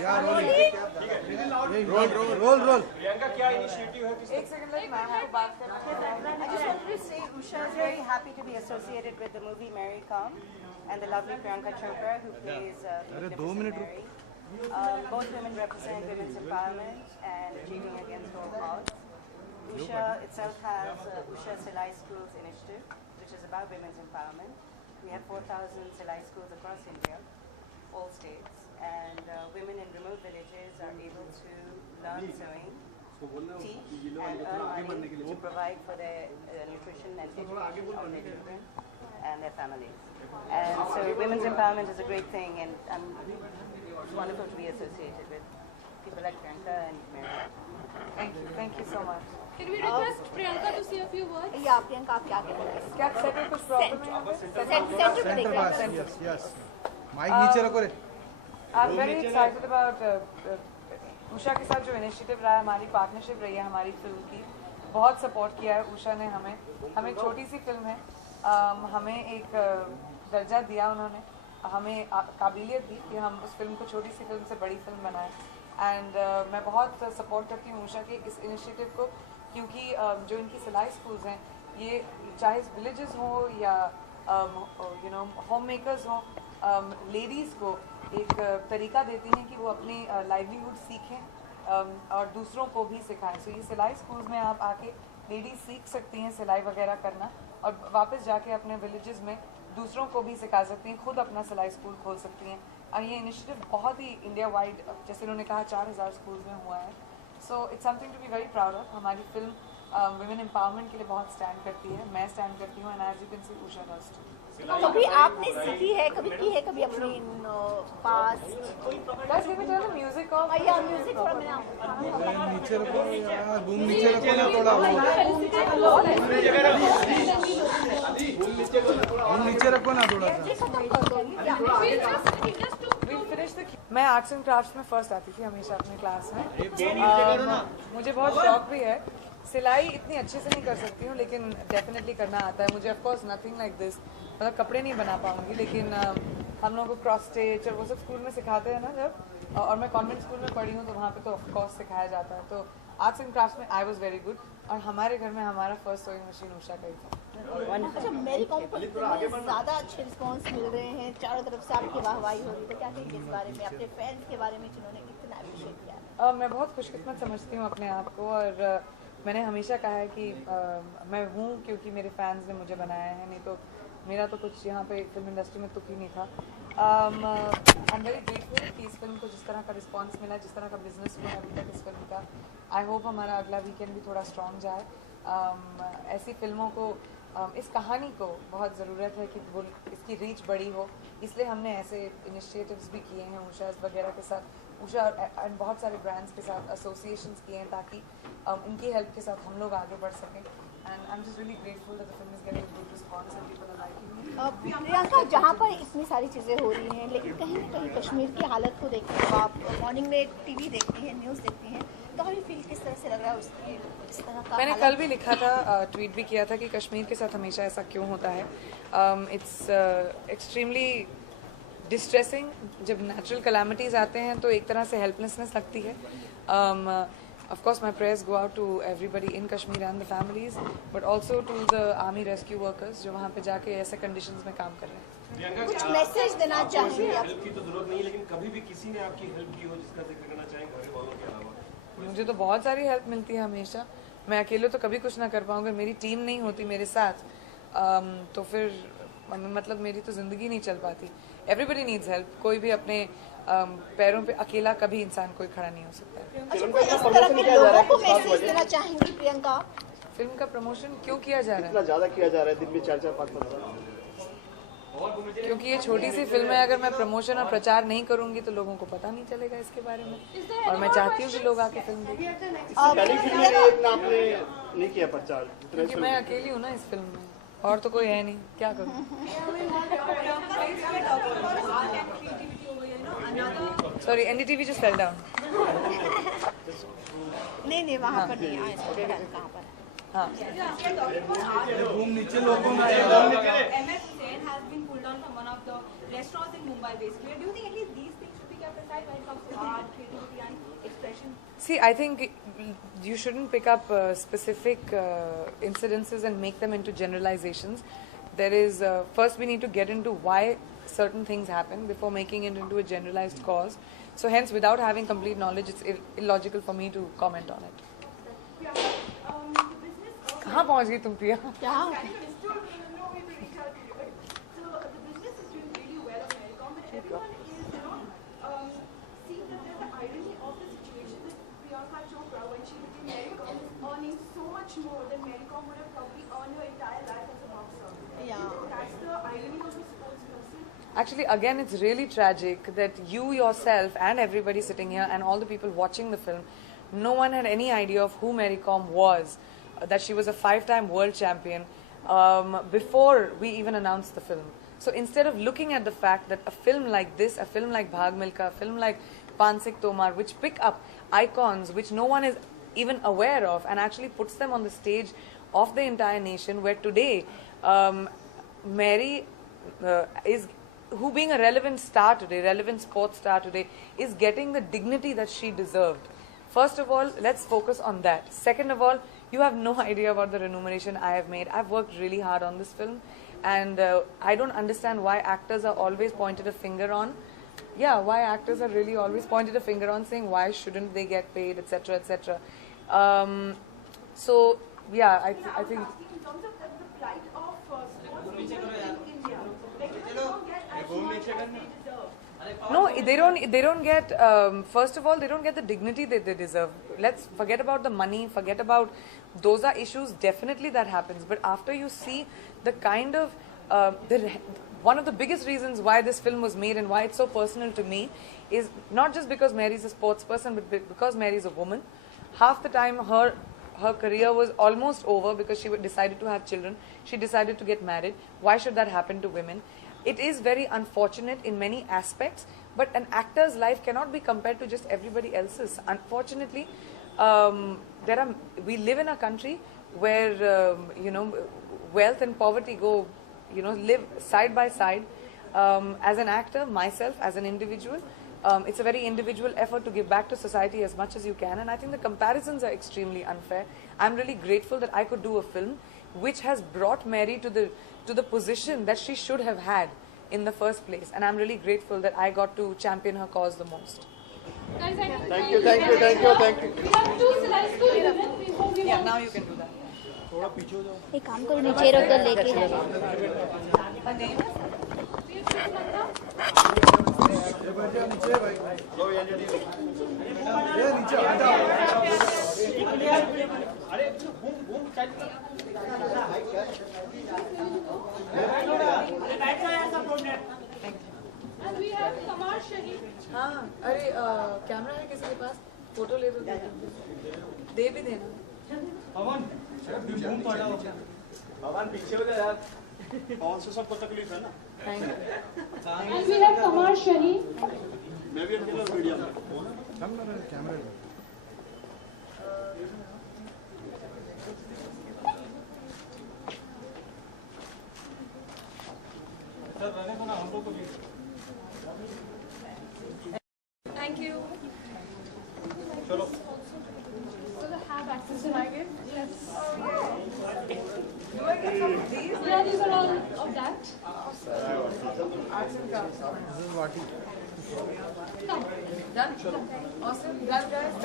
Yeah, roll. Priyanka क्या initiative है? एक सेकंड में मैं बात कर रहा हूँ। I just wanted to say Usha is very happy to be associated with the movie Mary Come and the lovely Priyanka Chopra who plays Mary. Both women represent women's empowerment and achieving against all odds. Usha itself has Usha Silai Schools Initiative, which is about women's empowerment. We have 4,000 Silai schools across India, all states, and women in remote villages are able to learn sewing, teach, and earn money to provide for their nutrition and education of their children and their families. And so women's empowerment is a great thing, and it's wonderful to be associated with people like Priyanka and Mary. Thank you so much. Can we request Priyanka to say a few words? Yeah, Priyanka, आप क्या कहेंगे? क्या centre कुछ problem है? Centre Yes. Mic नीचे रखो रे. I'm very excited about Usha के साथ जो इनिशिएटिव रहा है, हमारी पार्टनरशिप रही है हमारी फिल्म की. बहुत सपोर्ट किया है उषा ने हमें छोटी सी फिल्म है, हमें एक दर्जा दिया उन्होंने, हमें काबिलियत दी कि हम उस फिल्म को छोटी सी फिल्म से बड़ी फिल्म बनाएं. एंड मैं बहुत सपोर्ट करती हूँ उषा के इस इनिशिएटिव को, क्योंकि जो इनकी सिलाई स्कूल्स हैं ये चाहे विलेजेस हो या होम मेकर्स हो, लेडीज़ को एक तरीका देती हैं कि वो अपनी लाइवलीहुड सीखें और दूसरों को भी सिखाएं. सो ये सिलाई स्कूल्स में आप आके लेडीज़ सीख सकती हैं सिलाई वगैरह करना और वापस जाके अपने विलेजेस में दूसरों को भी सिखा सकती हैं, खुद अपना सिलाई स्कूल खोल सकती हैं. और ये इनिशिएटिव बहुत ही इंडिया वाइड, जैसे उन्होंने कहा, 4,000 स्कूल्स में हुआ है. So it's something to be very proud of. हमारी फिल्म वुमेन एम्पावरमेंट के लिए बहुत स्टैंड करती है, मैं स्टैंड करती हूँ, and as you can see Usha does too. कभी आपने सीखी है, कभी की है, कभी अपनी past? Guys, give me turn the music off. या म्यूजिक थोड़ा मैं नीचे रखो यार, बूम नीचे रखो ना थोड़ा. बूम नीचे रखो ना थोड़ा सा. मैं आर्ट्स एंड क्राफ्ट्स में फर्स्ट आती थी हमेशा अपने क्लास में. मुझे बहुत शौक भी है. सिलाई इतनी अच्छे से नहीं कर सकती हूँ, लेकिन डेफिनेटली करना आता है मुझे. Of course nothing like this, मतलब कपड़े नहीं बना पाऊंगी, लेकिन हम लोगों को क्रॉस स्टिच और वो सब स्कूल में सिखाते हैं ना जब, और मैं कॉन्वेंट स्कूल में पढ़ी हूँ तो वहाँ पे तो ऑफ कोर्स सिखाया जाता है. तो आर्ट्स एंड क्राफ्ट्स में आई वाज वेरी गुड, और हमारे घर में हमारा फर्स्ट सोइंग मशीन उषा का ही था. अच्छा, मेरी कॉम पर ज़्यादा अच्छे रिस्पॉन्स मिल रहे हैं, चारों तरफ से आपकी वाहवाही हो रही है, तो क्या कहेंगे इस बारे में, अपने फैंस के बारे में जिन्होंने इतना अप्रिशिएट किया? मैं बहुत खुशकिस्मत समझती हूँ अपने आप को, और मैंने हमेशा कहा है कि मैं हूँ क्योंकि मेरे फैंस ने मुझे बनाया है, नहीं तो मेरा तो कुछ यहाँ पे फिल्म इंडस्ट्री में तुक ही नहीं था. आई एम वेरी ग्रेटफुल कि इस फिल्म को जिस तरह का रिस्पांस मिला, जिस तरह का बिजनेस हुआ अभी तक इस फिल्म का. आई होप हमारा अगला वीकेंड भी थोड़ा स्ट्रॉन्ग जाए. ऐसी फिल्मों को, इस कहानी को बहुत ज़रूरत है कि वो इसकी रीच बड़ी हो, इसलिए हमने ऐसे इनिशिएटिव्स भी किए हैं उषा वगैरह के साथ, उषा एंड बहुत सारे ब्रांड्स के साथ एसोसिएशंस किए हैं, ताकि इनकी हेल्प के साथ हम लोग आगे बढ़ सकें. And I am just really grateful that the film is getting good response and people are liking it. Priyanka, जहाँ पर इतनी सारी चीज़ें हो रही हैं, लेकिन कहीं ना कहीं कश्मीर की हालत को देखते हो आप, मॉर्निंग में टीवी देखती हैं, न्यूज़ देखती हैं, तो हमें फील किस तरह से लग रहा है उसकी इस तरह का? मैंने कल भी लिखा था, ट्वीट भी किया था कि कश्मीर के साथ हमेशा ऐसा क्यों होता है. It's extremely distressing. जब नेचुरल कैलामिटीज़ आते हैं तो एक तरह से हेल्पलेसनेस लगती है. Of course, my prayers go out to everybody in Kashmir and the families, but also to the army rescue workers जो वहाँ पे जाके ऐसे conditions में काम कर रहे हैं. कुछ मैसेज देना चाहेंगे आप? हेल्प की तो जरूरत नहीं, लेकिन कभी भी किसी ने आपकी हेल्प की हो जिसका जिक्र करना चाहेंगे घर वालों के अलावा? मुझे तो बहुत सारी हेल्प मिलती है हमेशा. मैं अकेले तो कभी कुछ ना कर पाऊँगा. मेरी टीम नहीं होती मेरे साथ तो फिर मतलब मेरी तो ज़िंदगी नहीं चल पाती. Everybody needs help. कोई भी अपने पैरों पे अकेला कभी इंसान कोई खड़ा नहीं हो सकता है. लोगों को मैसेज देना चाहेंगी प्रियंका? फिल्म का प्रमोशन क्यों किया जा रहा है? इतना ज़्यादा किया जा रहा है, दिन में 4-5 क्योंकि ये छोटी सी फिल्म है. अगर मैं प्रमोशन और प्रचार नहीं करूंगी तो लोगों को पता नहीं चलेगा इसके बारे में, और मैं चाहती हूँ कि लोग आके फिल्म देखें. नहीं किया प्रचार, क्योंकि मैं अकेली हूँ ना इस फिल्म में, और तो कोई है नहीं. क्या करूँ? Sorry, NDTV just fell down. नहीं वहाँ पर नहीं आया. कहाँ पर? हाँ. बूम नीचे लोगों में. MS Hussain has been pulled down from one of the restaurants in Mumbai basically. Do you think at least आपके side when it comes to art, creativity and expression? See, I think you shouldn't pick up specific incidences and make them into generalizations. There is, first we need to get into why certain things happen before making it into a generalized cause. So hence, without having complete knowledge, it's illogical for me to comment on it. कहाँ पहुँच गई तुम प्रिया? More than Mary Kom would have probably earned her entire life as a boxer. Yeah. That's the irony of a sports person. Actually, again, it's really tragic that you yourself and everybody sitting here and all the people watching the film, no one had any idea of who Mary Kom was, that she was a 5-time world champion before we even announced the film. So instead of looking at the fact that a film like this, a film like Bhag Milkha, a film like Pansik Tomar, which pick up icons which no one is even aware of and actually puts them on the stage of the entire nation, where today Mary is, who being a relevant star today, relevant sports star today, is getting the dignity that she deserved. First of all, let's focus on that. Second of all, you have no idea about the remuneration I have made. I've worked really hard on this film, and I don't understand why actors are always pointed a finger on. Yeah, why actors are really always pointed a finger on, saying why shouldn't they get paid, etc., etc. So yeah, I think. In terms of the plight of sports people in India, like they don't get as much as they deserve. No, they don't get, first of all, they don't get the dignity that they deserve. Let's forget about the money, forget about, those are issues definitely that happens. But after you see the kind of, one of the biggest reasons why this film was made and why it's so personal to me is not just because Mary's a sports person, but because Mary's a woman. Half the time her career was almost over because she decided to have children. She decided to get married. Why should that happen to women? It is very unfortunate in many aspects, but an actor's life cannot be compared to just everybody else's. Unfortunately, we live in a country where wealth and poverty go, live side by side. As an actor, myself, as an individual, it's a very individual effort to give back to society as much as you can, and I think the comparisons are extremely unfair. I'm really grateful that I could do a film which has brought Mary to the position that she should have had in the first place, and I'm really grateful that I got to champion her cause the most. Guys, I think Thank you, thank you, thank you, thank you. we have two slides to women. We hope you Yeah, want now you can do that. एक काम करो नीचे रख कर लेके जाओ. Her name is? And we have Kamar Shahid. हाँ, अरे कैमरा है किसी के पास? फोटो ले दो, दे भी देना. भगवान पीछे हो जाए यार, कौन से सबको तकलीफ है ना. Thank you. And we have Kamar Shahid. मैं भी अकेला वीडियो में. Thank you. चलो. So they have access to my gift. Yes. Do I get some of these? Yeah, these are all of that. Arts and crafts. Come. Done? Awesome. Done, guys.